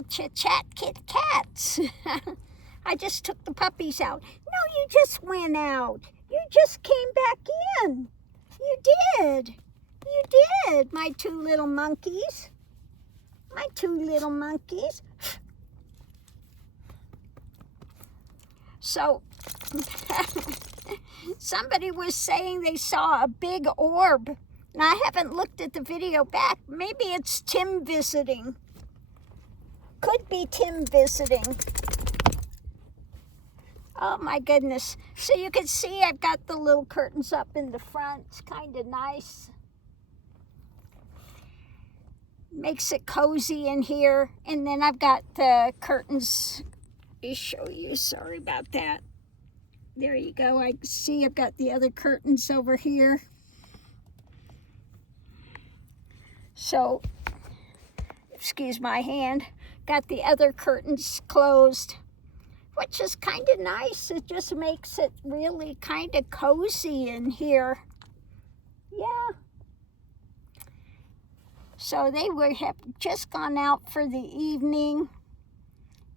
now, chit-chat, Kit Kats. I just took the puppies out. No, you just went out. You just came back in. You did. You did, my two little monkeys. My two little monkeys. So, somebody was saying they saw a big orb. And I haven't looked at the video back. Maybe it's Tim visiting. Could be Tim visiting. Oh my goodness. So you can see I've got the little curtains up in the front. It's kind of nice. Makes it cozy in here. And then I've got the curtains. Let me show you. Sorry about that. There you go. I see I've got the other curtains over here. So, excuse my hand. Got the other curtains closed, which is kind of nice. It just makes it really kind of cozy in here. Yeah. So they have just gone out for the evening.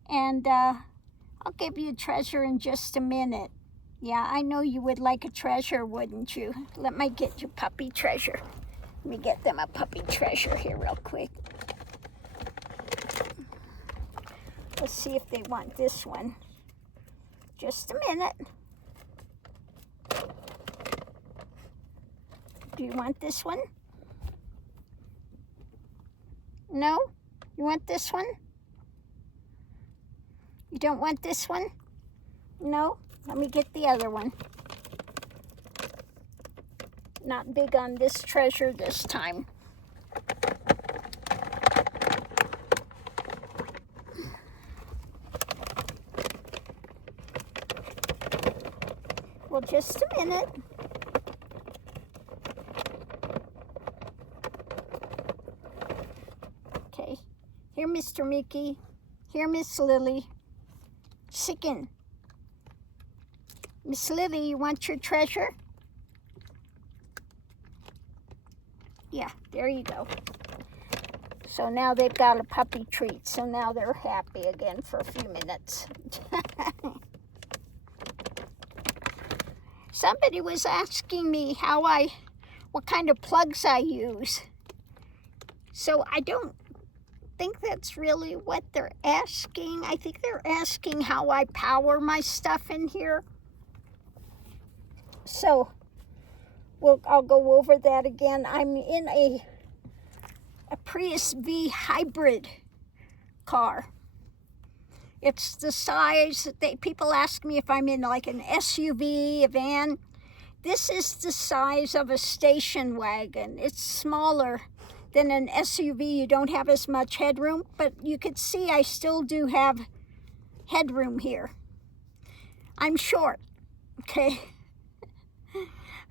And I'll give you a treasure in just a minute. Yeah, I know you would like a treasure, wouldn't you? Let me get your puppy treasure. Let me get them a puppy treasure here real quick. Let's see if they want this one. Just a minute. Do you want this one? No? You want this one? You don't want this one? No? Let me get the other one. Not big on this treasure this time. Well, just a minute. Okay. Here, Mr. Mickey. Here, Miss Lily. Chicken. Miss Lily, you want your treasure? Yeah, there you go. So now they've got a puppy treat. So now they're happy again for a few minutes. Somebody was asking me what kind of plugs I use. So I don't think that's really what they're asking. I think they're asking how I power my stuff in here. So I'll go over that again. I'm in a Prius V hybrid car. It's the size that people ask me if I'm in like an SUV, a van. This is the size of a station wagon. It's smaller than an SUV. You don't have as much headroom, but you could see I still do have headroom here. I'm short, okay?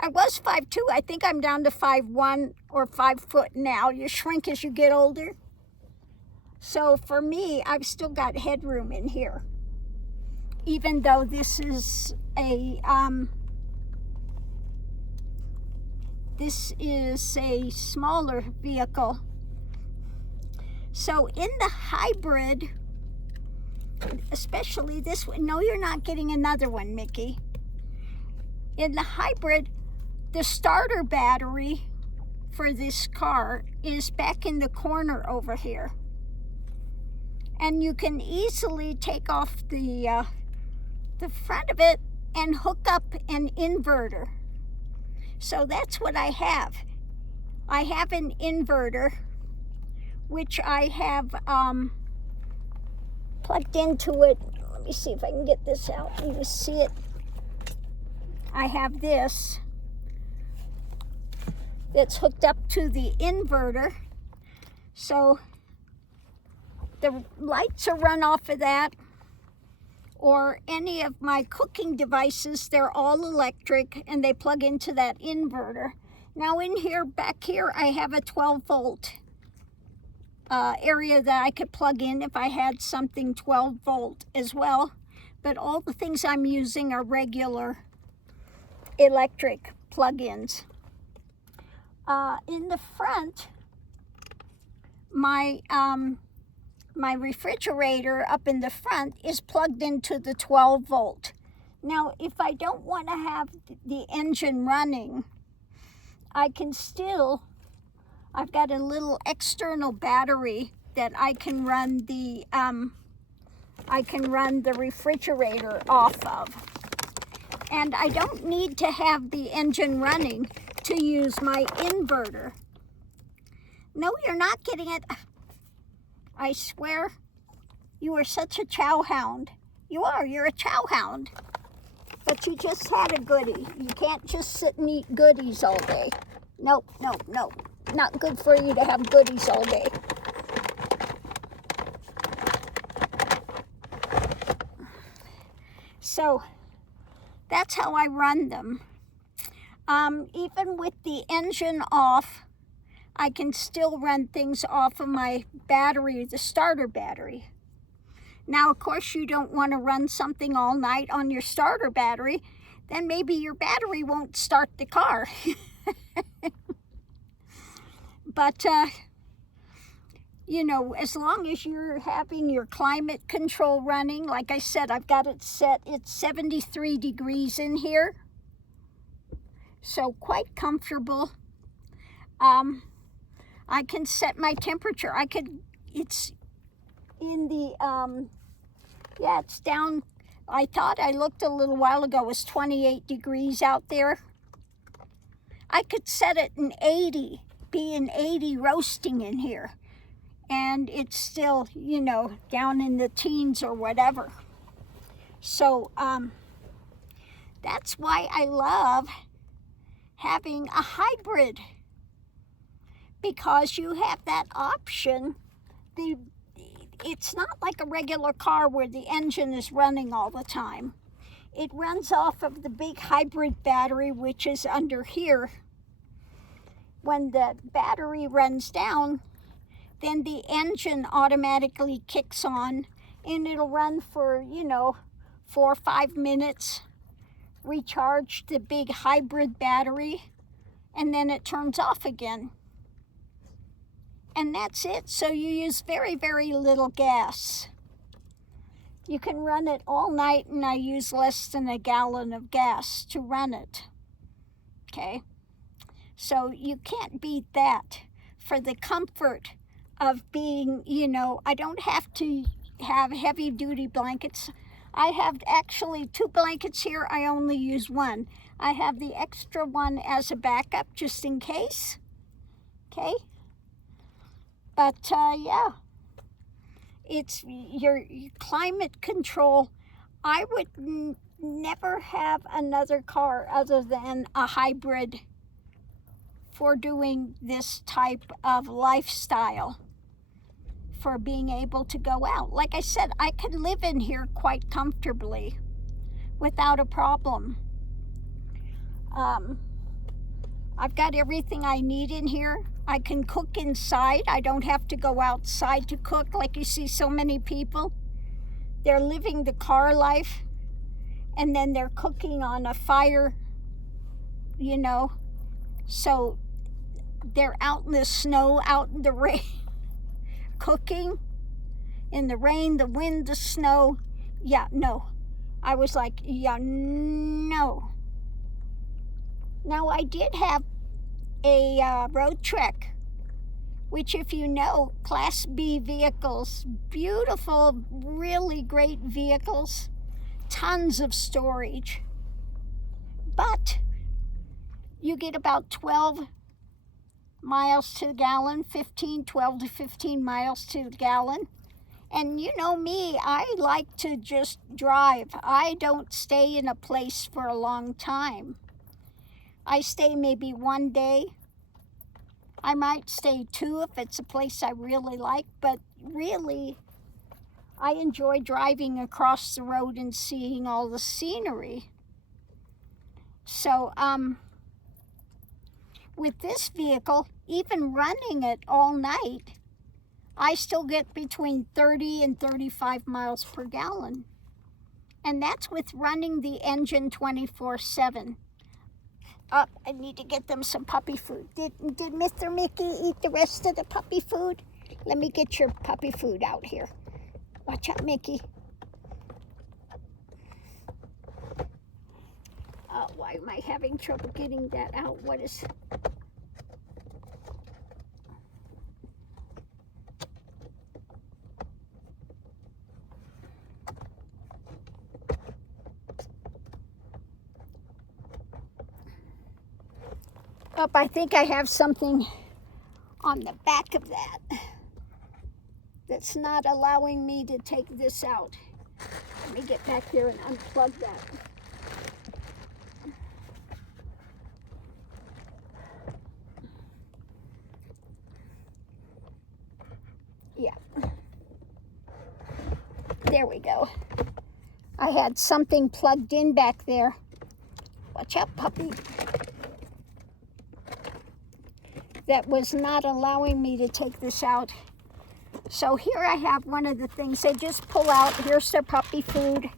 I was 5'2". I think I'm down to 5'1" or 5 foot now. You shrink as you get older. So for me, I've still got headroom in here. Even though this is a smaller vehicle. So in the hybrid, especially this one, no, you're not getting another one, Mickey. In the hybrid, the starter battery for this car is back in the corner over here. And you can easily take off the front of it and hook up an inverter. So that's what I have. I have an inverter, which I have plugged into it. Let me see if I can get this out. You can see it. I have this that's hooked up to the inverter. So the lights are run off of that, or any of my cooking devices. They're all electric and they plug into that inverter. Now in here, back here, I have a 12 volt area that I could plug in if I had something 12 volt as well. But all the things I'm using are regular electric plug-ins. In the front, my my refrigerator up in the front is plugged into the 12 volt. Now, if I don't want to have the engine running, I can still, I've got a little external battery that I can run the refrigerator off of. And I don't need to have the engine running to use my inverter. No, you're not getting it. I swear, you are such a chow hound. You are, you're a chow hound. But you just had a goodie. You can't just sit and eat goodies all day. Nope, nope, nope. Not good for you to have goodies all day. So that's how I run them. Even with the engine off, I can still run things off of my battery, the starter battery. Now, of course, you don't want to run something all night on your starter battery. Then maybe your battery won't start the car. But, you know, as long as you're having your climate control running, like I said, I've got it set, it's 73 degrees in here. So quite comfortable. I can set my temperature. It's in the, yeah, it's down. I thought I looked a little while ago, it was 28 degrees out there. I could set it in 80, be in 80 roasting in here. And it's still, you know, down in the teens or whatever. So that's why I love having a hybrid, because you have that option. It's not like a regular car where the engine is running all the time. It runs off of the big hybrid battery, which is under here. When the battery runs down, then the engine automatically kicks on, and it'll run for, you know, 4 or 5 minutes, recharge the big hybrid battery, and then it turns off again. And that's it. So you use very, very little gas. You can run it all night, and I use less than a gallon of gas to run it. Okay? So you can't beat that for the comfort of being, you know, I don't have to have heavy duty blankets. I have actually 2 blankets here. I only use one. I have the extra one as a backup just in case. Okay? But yeah, it's your climate control. I would never have another car other than a hybrid for doing this type of lifestyle, for being able to go out. Like I said, I could live in here quite comfortably without a problem. I've got everything I need in here. I can cook inside. I don't have to go outside to cook like you see so many people. They're living the car life, and then they're cooking on a fire, you know. So they're out in the snow, out in the rain, cooking in the rain, the wind, the snow. Yeah, no. I was like, yeah, no. Now, I did have a road trek, which, if you know, Class B vehicles, beautiful, really great vehicles, tons of storage. But you get about 12 miles to the gallon, 12 to 15 miles to the gallon. And you know me, I like to just drive. I don't stay in a place for a long time. I stay maybe 1 day. I might stay 2 if it's a place I really like, but really, I enjoy driving across the road and seeing all the scenery. So, with this vehicle, even running it all night, I still get between 30 and 35 miles per gallon. And that's with running the engine 24/7. Oh, I need to get them some puppy food. Did Mr. Mickey eat the rest of the puppy food? Let me get your puppy food out here. Watch out, Mickey. Why am I having trouble getting that out? What is... Oh, I think I have something on the back of that that's not allowing me to take this out. Let me get back there and unplug that. Yeah. There we go. I had something plugged in back there. Watch out, puppy. That was not allowing me to take this out. So here I have one of the things they just pull out. Here's their puppy food.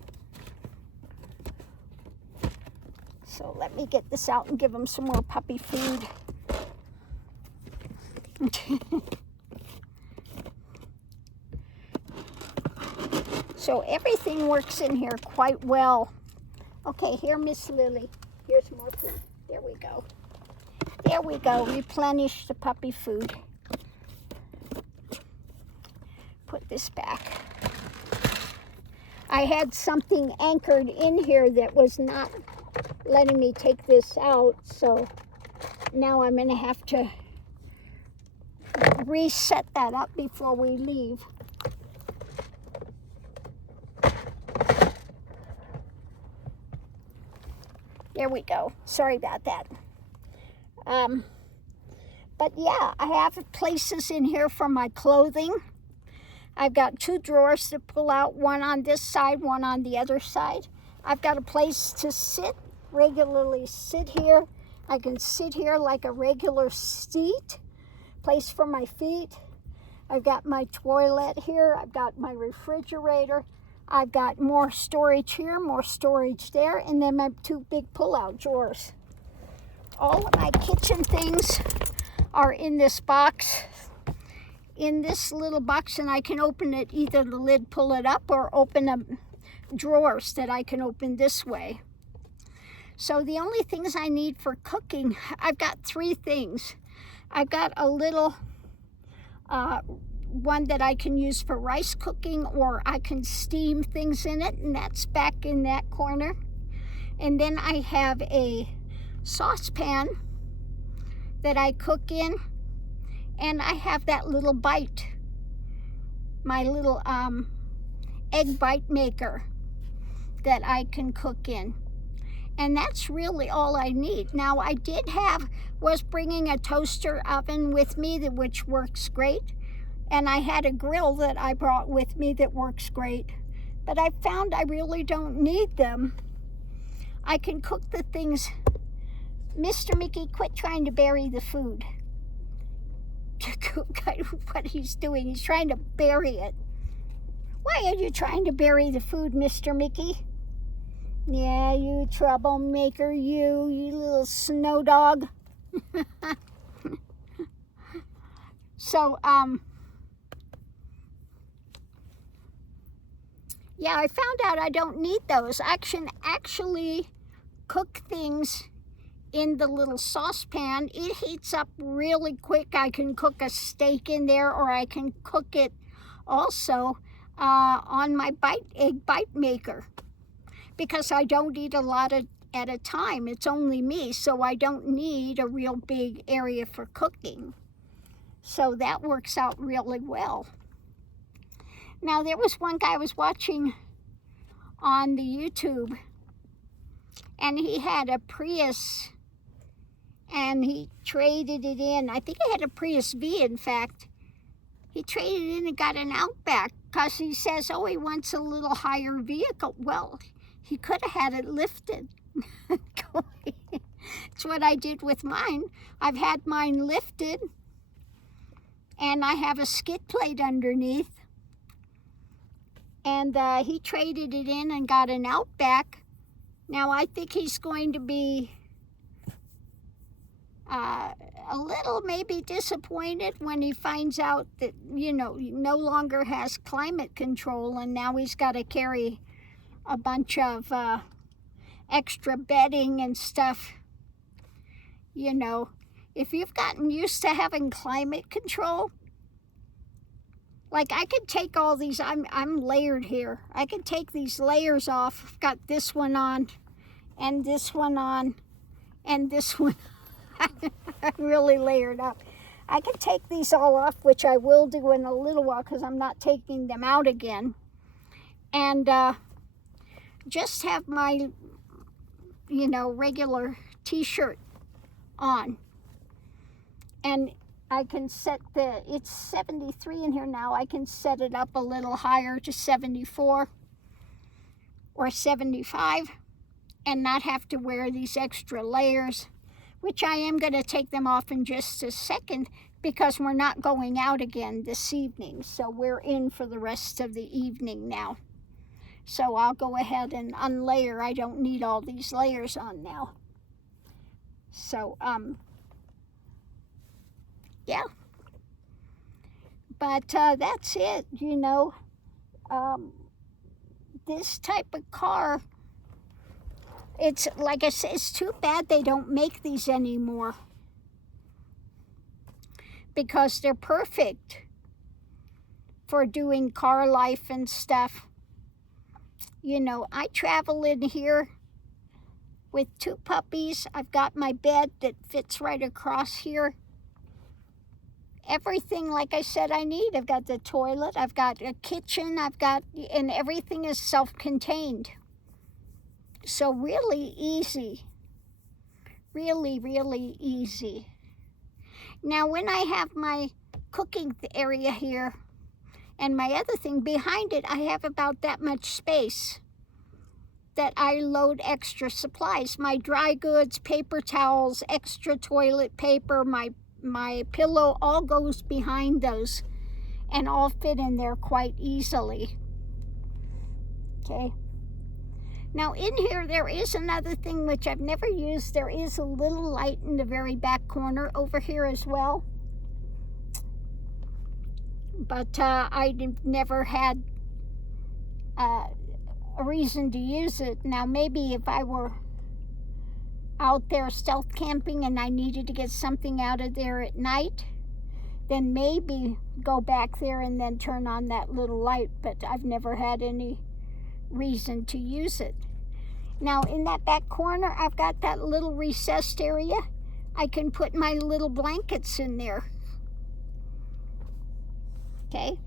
So let me get this out and give them some more puppy food. So everything works in here quite well. Okay, here, Miss Lily. Here's more food. There we go. There we go. Replenish the puppy food. Put this back. I had something anchored in here that was not letting me take this out, so now I'm going to have to reset that up before we leave. There we go. Sorry about that. But yeah, I have places in here for my clothing. I've got 2 drawers to pull out, one on this side, one on the other side. I've got a place to sit, regularly sit here. I can sit here like a regular seat, place for my feet. I've got my toilet here. I've got my refrigerator. I've got more storage here, more storage there, and then my 2 big pull-out drawers. All of my kitchen things are in this box, in this little box, and I can open it, either the lid, pull it up, or open up drawers that I can open this way. So the only things I need for cooking, I've got 3 things. I've got a little one that I can use for rice cooking, or I can steam things in it, and that's back in that corner. And then I have a saucepan that I cook in, and I have that little bite, my little egg bite maker that I can cook in. And that's really all I need. Now, I was bringing a toaster oven with me, which works great. And I had a grill that I brought with me that works great. But I found I really don't need them. I can cook the things. Mr. Mickey, quit trying to bury the food. What he's doing, he's trying to bury it. Why are you trying to bury the food, Mr. Mickey? Yeah, you troublemaker, you little snow dog. So, yeah, I found out I don't need those. I can actually cook things in the little saucepan. It heats up really quick. I can cook a steak in there, or I can cook it also on my egg bite maker, because I don't eat a lot at a time. It's only me, so I don't need a real big area for cooking. So that works out really well. Now, there was one guy I was watching on the YouTube, and he had a Prius, and he traded it in. I think he had a Prius V, in fact. He traded it in and got an Outback, because he says, oh, he wants a little higher vehicle. Well, he could have had it lifted. It's what I did with mine. I've had mine lifted, and I have a skid plate underneath. And he traded it in and got an Outback. Now, I think he's going to be a little maybe disappointed when he finds out that, you know, he no longer has climate control and now he's got to carry a bunch of extra bedding and stuff. You know, if you've gotten used to having climate control, like I could take all these, I'm layered here. I could take these layers off. I've got this one on and this one on and this one. I'm really layered up. I can take these all off, which I will do in a little while because I'm not taking them out again. And just have my, you know, regular t-shirt on. And I can set it's 73 in here now. I can set it up a little higher to 74 or 75 and not have to wear these extra layers, which I am going to take them off in just a second because we're not going out again this evening. So we're in for the rest of the evening now. So I'll go ahead and unlayer. I don't need all these layers on now. So, yeah. But that's it, you know. This type of car, it's like I said, it's too bad they don't make these anymore because they're perfect for doing car life and stuff. You know, I travel in here with 2 puppies. I've got my bed that fits right across here. Everything, like I said, I need. I've got the toilet, I've got a kitchen, and everything is self-contained. So really easy. Really, really easy. Now, when I have my cooking area here and my other thing behind it, I have about that much space that I load extra supplies. My dry goods, paper towels, extra toilet paper, my pillow, all goes behind those and all fit in there quite easily. Okay. Now in here, there is another thing which I've never used. There is a little light in the very back corner over here as well. But I never had a reason to use it. Now maybe if I were out there stealth camping and I needed to get something out of there at night, then maybe go back there and then turn on that little light, but I've never had any reason to use it. Now in that back corner, I've got that little recessed area. I can put my little blankets in there. Okay?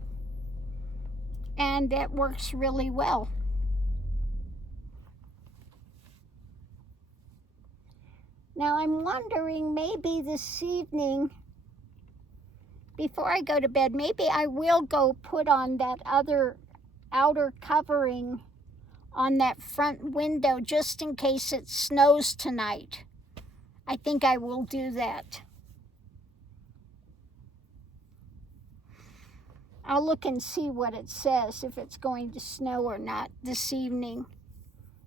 And that works really well. Now I'm wondering, maybe this evening, before I go to bed, maybe I will go put on that other outer covering on that front window just in case it snows tonight. I think I will do that. I'll look and see what it says, if it's going to snow or not this evening.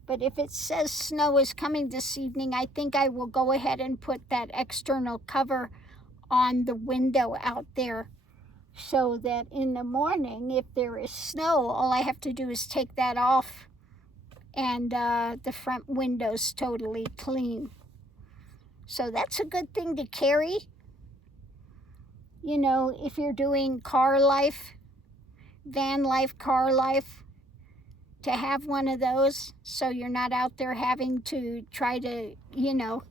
But if it says snow is coming this evening, I think I will go ahead and put that external cover on the window out there so that in the morning, if there is snow, all I have to do is take that off and the front window's totally clean. So that's a good thing to carry. You know, if you're doing car life, van life, car life, to have one of those so you're not out there having to try to, you know,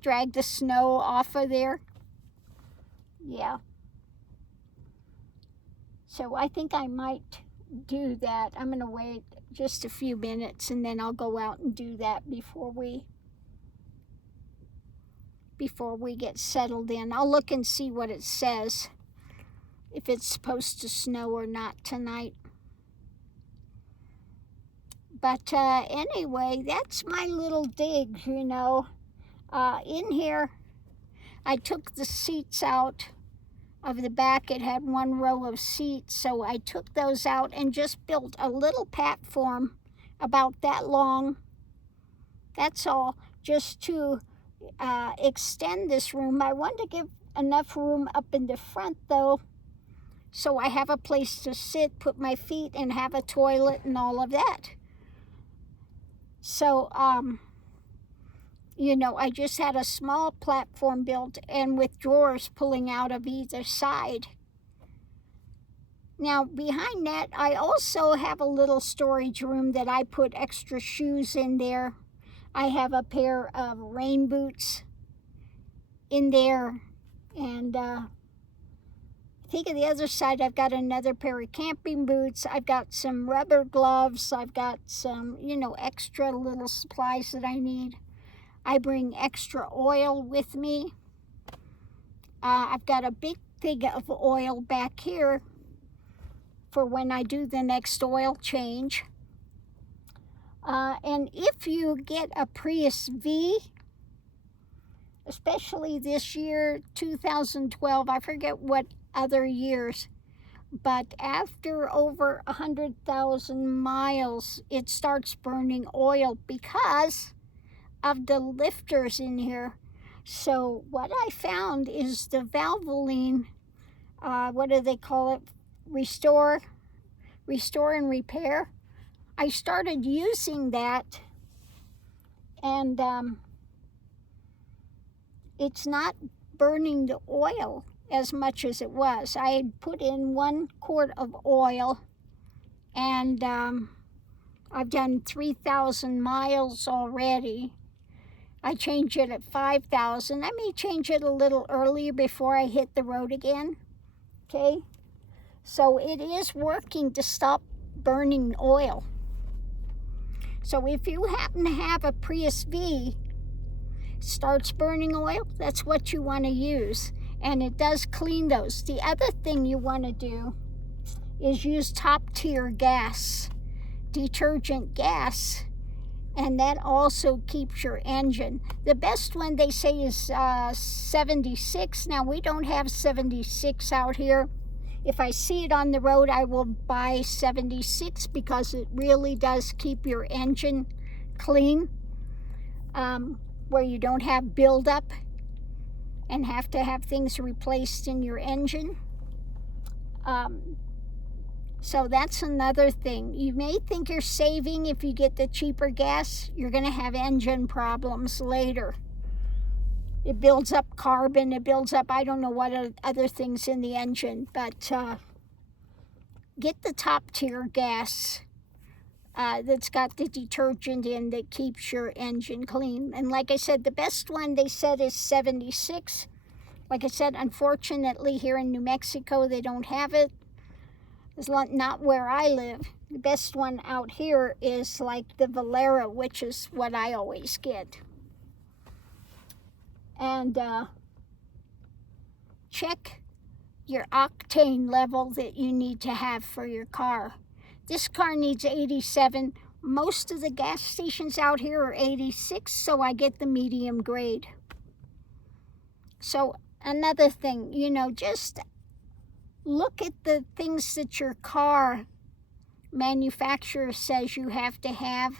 drag the snow off of there. Yeah. So I think I might do that. I'm going to wait just a few minutes and then I'll go out and do that before we get settled in. I'll look and see what it says, if it's supposed to snow or not tonight. But anyway, that's my little dig, you know. In here, I took the seats out of the back. It had 1 row of seats, so I took those out and just built a little platform about that long. That's all, just to extend this room. I want to give enough room up in the front though, so I have a place to sit, put my feet, and have a toilet and all of that. So, you know, I just had a small platform built and with drawers pulling out of either side. Now, behind that, I also have a little storage room that I put extra shoes in there. I have a pair of rain boots in there, and I think on the other side I've got another pair of camping boots. I've got some rubber gloves. I've got some, you know, extra little supplies that I need. I bring extra oil with me. I've got a big thing of oil back here for when I do the next oil change. And if you get a Prius V, especially this year, 2012, I forget what other years, but after over 100,000 miles, it starts burning oil because of the lifters in here. So what I found is the Valvoline, what do they call it? Restore and repair. I started using that, and it's not burning the oil as much as it was. I had put in 1 quart of oil, and I've done 3,000 miles already. I change it at 5,000. I may change it a little earlier before I hit the road again, okay? So it is working to stop burning oil. So if you happen to have a Prius V, starts burning oil, that's what you want to use. And it does clean those. The other thing you want to do is use top tier gas, detergent gas, and that also keeps your engine. The best one they say is 76. Now we don't have 76 out here. If I see it on the road, I will buy 76 because it really does keep your engine clean, where you don't have buildup and have to have things replaced in your engine. So that's another thing. You may think you're saving if you get the cheaper gas. You're going to have engine problems later. It builds up carbon. It builds up, I don't know what other things in the engine. But get the top tier gas that's got the detergent in that keeps your engine clean. And like I said, the best one they said is 76. Like I said, unfortunately here in New Mexico, they don't have it. It's not where I live. The best one out here is like the Valera, which is what I always get. And check your octane level that you need to have for your car. This car needs 87. Most of the gas stations out here are 86, so I get the medium grade. So another thing, you know, just look at the things that your car manufacturer says you have to have.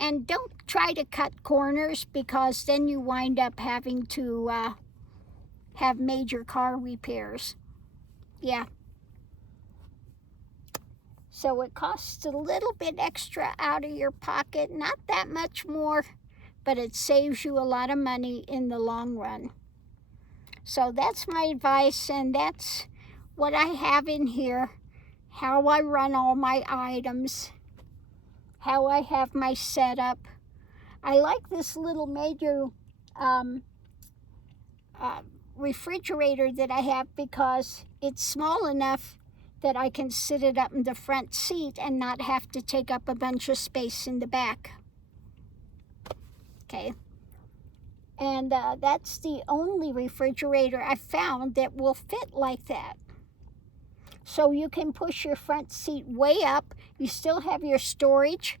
And don't try to cut corners, because then you wind up having to have major car repairs. Yeah. So it costs a little bit extra out of your pocket, not that much more, but it saves you a lot of money in the long run. So that's my advice, and that's what I have in here, how I run all my items, how I have my setup. I like this little major refrigerator that I have because it's small enough that I can sit it up in the front seat and not have to take up a bunch of space in the back. Okay. And that's the only refrigerator I found that will fit like that. So you can push your front seat way up. You still have your storage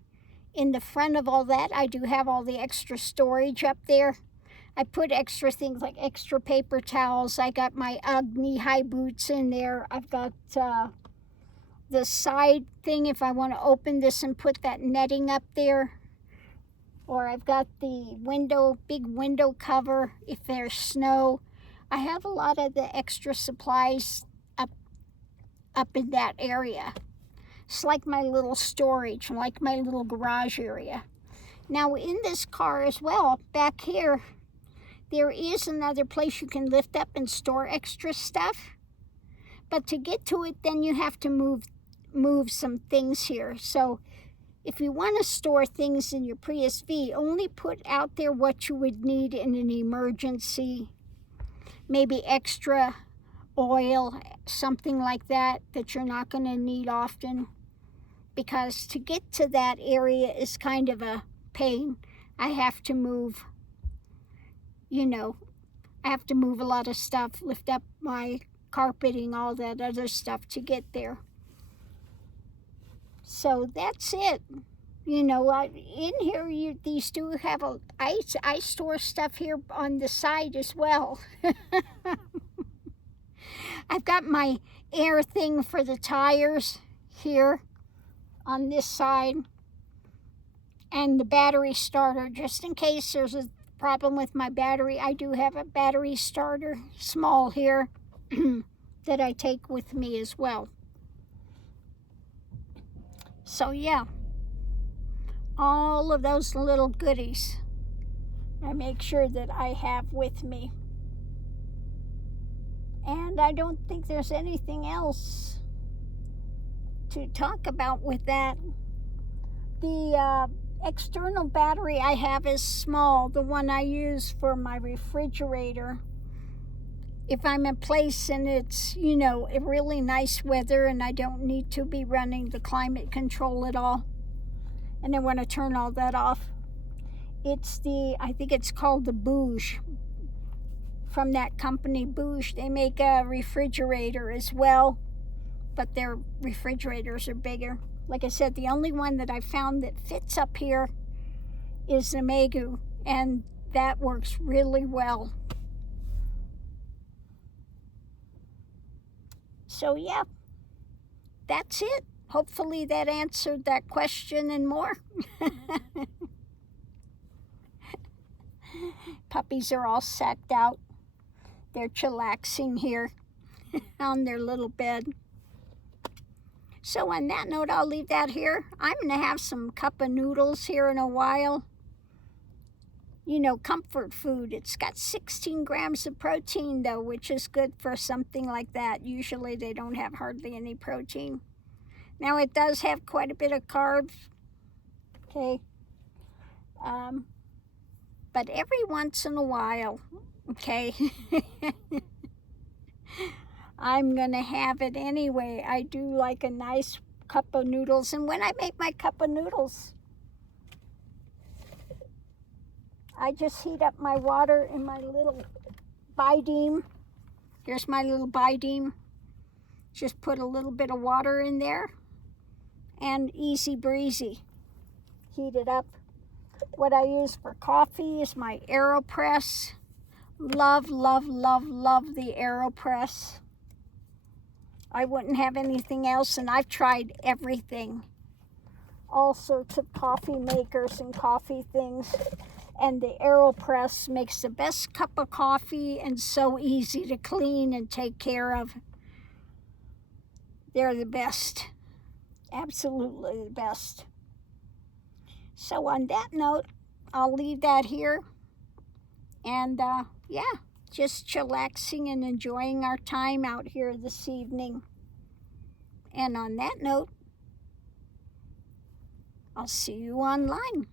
in the front of all that. I do have all the extra storage up there. I put extra things like extra paper towels. I got my UGG knee-high boots in there. I've got the side thing if I want to open this and put that netting up there. Or I've got the big window cover if there's snow. I have a lot of the extra supplies up in that area. It's like my little storage, like my little garage area. Now in this car as well, back here, there is another place you can lift up and store extra stuff. But to get to it, then you have to move some things here. So if you want to store things in your Prius V, only put out there what you would need in an emergency. Maybe extra oil, something like that you're not going to need often. Because to get to that area is kind of a pain. I have to move, I have to move a lot of stuff, lift up my carpeting, all that other stuff to get there. So that's it. In here, these do have I store stuff here on the side as well. I've got my air thing for the tires here on this side, and the battery starter, just in case there's a problem with my battery. I do have a battery starter, small here, that I take with me as well. So yeah, all of those little goodies I make sure that I have with me. And I don't think there's anything else to talk about with that. The external battery I have is small, the one I use for my refrigerator. If I'm in place and it's, a really nice weather and I don't need to be running the climate control at all, and I want to turn all that off, I think it's called the Bouge, from that company Bouge. They make a refrigerator as well, but their refrigerators are bigger. Like I said, the only one that I found that fits up here is the Megu, and that works really well. So yeah, that's it. Hopefully that answered that question and more. Puppies are all sacked out. They're chillaxing here on their little bed. So on that note, I'll leave that here. I'm going to have some cup of noodles here in a while. Comfort food. It's got 16 grams of protein, though, which is good for something like that. Usually they don't have hardly any protein. Now, it does have quite a bit of carbs, okay? But every once in a while, okay? I'm going to have it anyway. I do like a nice cup of noodles. And when I make my cup of noodles, I just heat up my water in my little Bidem. Here's my little Bidem. Just put a little bit of water in there and easy breezy. Heat it up. What I use for coffee is my AeroPress. Love, love, love, love the AeroPress. I wouldn't have anything else, and I've tried everything. All sorts of coffee makers and coffee things. And the AeroPress makes the best cup of coffee and so easy to clean and take care of. They're the best. Absolutely the best. So on that note, I'll leave that here. And yeah, just chillaxing and enjoying our time out here this evening. And on that note, I'll see you online.